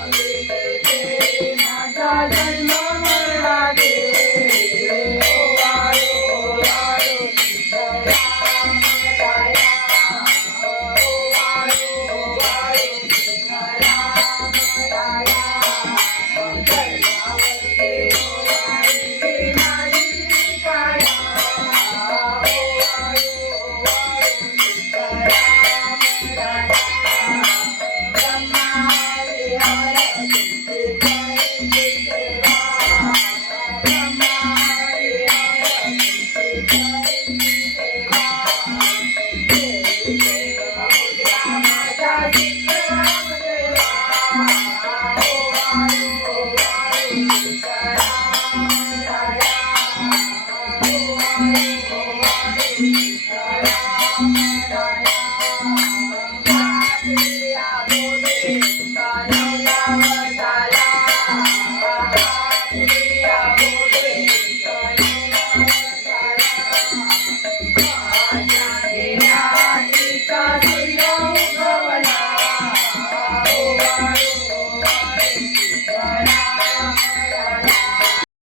Thank you. Bye.